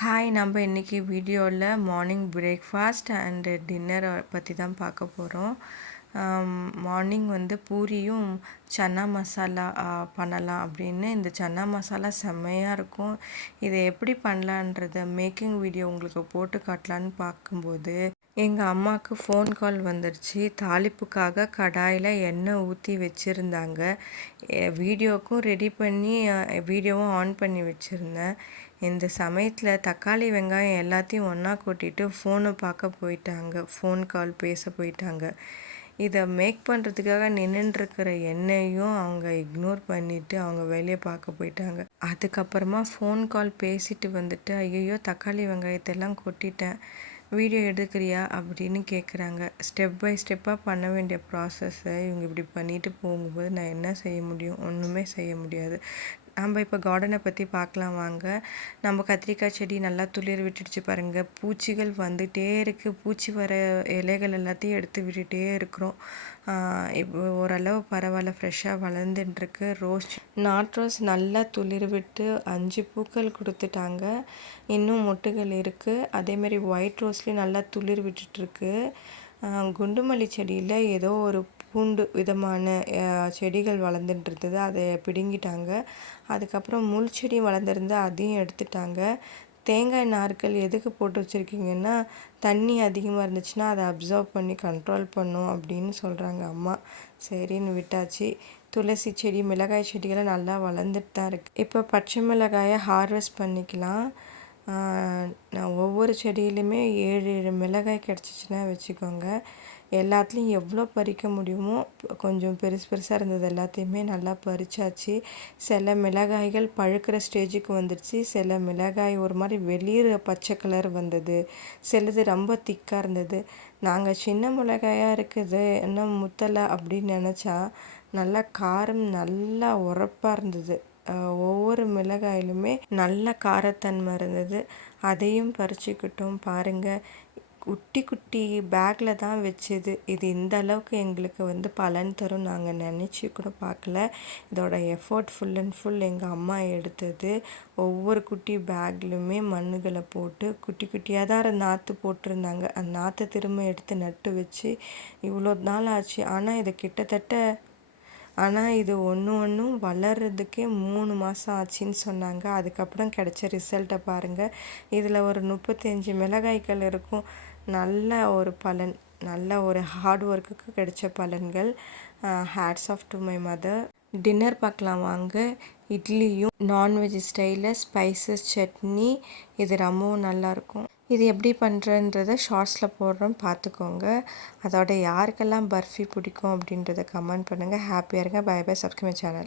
Hi, நம்ம இன்றைக்கி வீடியோவில் மார்னிங் பிரேக்ஃபாஸ்ட் அண்டு டின்னர் பற்றி தான் பார்க்க போகிறோம். மார்னிங் பூரியும் சன்னா மசாலா பண்ணலாம் அப்படின்னு. இந்த சன்னா மசாலா செம்மையாக இருக்கும். இதை எப்படி பண்ணலான்றத மேக்கிங் வீடியோ உங்களுக்கு போட்டு காட்டலான்னு பார்க்கும்போது எங்கள் அம்மாவுக்கு ஃபோன் கால் வந்துடுச்சு. தாளிப்புக்காக கடாயில் எண்ணெய் ஊற்றி வச்சுருந்தாங்க. வீடியோவுக்கும் ரெடி பண்ணி வீடியோவும் ஆன் பண்ணி வச்சுருந்தேன். இந்த சமயத்தில் தக்காளி வெங்காயம் எல்லாத்தையும் ஒன்றா கொட்டிட்டு ஃபோனை பார்க்க போயிட்டாங்க. ஃபோன் கால் பேச போயிட்டாங்க. இதை மேக் பண்ணுறதுக்காக நின்றுட்டுருக்கிற எண்ணெயும் அவங்க இக்னோர் பண்ணிவிட்டு அவங்க வேலையை பார்க்க போயிட்டாங்க. அதுக்கப்புறமா ஃபோன் கால் பேசிட்டு வந்துட்டு, ஐயோ தக்காளி வெங்காயத்தெல்லாம் கொட்டிட்டேன், வீடியோ எடுக்கிறியா அப்படின்னு கேட்குறாங்க. ஸ்டெப் பை ஸ்டெப்பாக பண்ண வேண்டிய ப்ராசஸை இவங்க இப்படி பண்ணிட்டு போகும்போது நான் என்ன செய்ய முடியும்? ஒன்றுமே செய்ய முடியாது. நம்ம இப்போ கார்டனை பற்றி பார்க்கலாம் வாங்க. நம்ம கத்திரிக்காய் செடி நல்லா துளிர் விட்டுடுச்சு பாருங்கள். பூச்சிகள் வந்துகிட்டே இருக்குது. பூச்சி வர இலைகள் எல்லாத்தையும் எடுத்து விட்டுட்டே இருக்கிறோம். இப்போ ஓரளவு பரவாயில்ல, ஃப்ரெஷ்ஷாக வளர்ந்துட்டுருக்கு. நாட் ரோஸ் நல்லா துளிர் விட்டு 5 பூக்கள் கொடுத்துட்டாங்க. இன்னும் மொட்டுகள் இருக்குது. அதேமாதிரி ஒயிட் ரோஸ்லேயும் நல்லா துளிர் விட்டுட்டுருக்கு. குண்டுமல்லி செடியில் ஏதோ ஒரு பூண்டு விதமான செடிகள் வளர்ந்துட்டு இருந்தது, அதை பிடுங்கிட்டாங்க. அதுக்கப்புறம் முள் செடி வளர்ந்துருந்து அதையும் எடுத்துட்டாங்க. தேங்காய் நார்கள் எதுக்கு போட்டு வச்சுருக்கீங்கன்னா, தண்ணி அதிகமாக இருந்துச்சுன்னா அதை அப்சர்வ் பண்ணி கண்ட்ரோல் பண்ணும் அப்படின்னு சொல்கிறாங்க அம்மா. சரின்னு விட்டாச்சு. துளசி செடி, மிளகாய் செடிகள்லாம் நல்லா வளர்ந்துட்டு தான் இருக்குது. இப்போ பச்சை மிளகாயை ஹார்வெஸ்ட் பண்ணிக்கலாம். நான் ஒவ்வொரு செடியிலுமே 7 மிளகாய் கிடச்சிச்சின்னா வச்சுக்கோங்க. எல்லாத்துலேயும் எவ்வளோ பறிக்க முடியுமோ, கொஞ்சம் பெருசாக இருந்தது எல்லாத்தையுமே நல்லா பறிச்சாச்சு. சில மிளகாய்கள் பழுக்கிற ஸ்டேஜுக்கு வந்துடுச்சு. சில மிளகாய் ஒரு மாதிரி வெளிர் பச்சை கலர் வந்தது. சிலது ரொம்ப திக்காக இருந்தது. நாங்கள் சின்ன மிளகாயாக இருக்குது இன்னும் முத்தலை அப்படின்னு நினச்சா, நல்லா காரம் நல்லா உரப்பாக இருந்தது. ஒவ்வொரு மிளகாயிலுமே நல்ல காரத்தன்மை இருந்தது. அதையும் பறிச்சுக்கிட்டோம் பாருங்கள். குட்டி குட்டி பேக்கில் தான் வச்சுது. இது இந்த அளவுக்கு எங்களுக்கு பலன் தரும் நாங்கள் நினச்சி கூட பார்க்கல. இதோட எஃபோர்ட் ஃபுல் அண்ட் ஃபுல் எங்கள் அம்மா எடுத்தது. ஒவ்வொரு குட்டி பேக்லையுமே மண்ணுகளை போட்டு குட்டி குட்டியாக தான் நாற்று போட்டிருந்தாங்க. அந்த நாற்றை திரும்ப எடுத்து நட்டு வச்சு இவ்வளோ நாள் ஆச்சு. ஆனால் இது ஒன்றும் வளர்கிறதுக்கே 3 மாதம் ஆச்சுன்னு சொன்னாங்க. அதுக்கப்புறம் கிடைச்ச ரிசல்ட்டை பாருங்கள். இதில் ஒரு 35 மிளகாய்கள் இருக்கும். நல்ல ஒரு பலன், நல்ல ஒரு ஹார்ட் ஒர்க்குக்கு கிடைச்ச பலன்கள். Hats off to my mother. Dinner பார்க்கலாம் வாங்க. இட்லியும் நான்வெஜ் ஸ்டைலில் ஸ்பைசஸ் சட்னி. இது ரொம்பவும் நல்லாயிருக்கும். இது எப்படி பண்ணுறன்றதை ஷார்ட்ஸில் போடுறோம், பார்த்துக்கோங்க. அதோட யாருக்கெல்லாம் பர்ஃபி பிடிக்கும் அப்படின்றத கமெண்ட் பண்ணுங்கள். ஹாப்பியாக இருங்க. Bye bye. Subscribe my channel.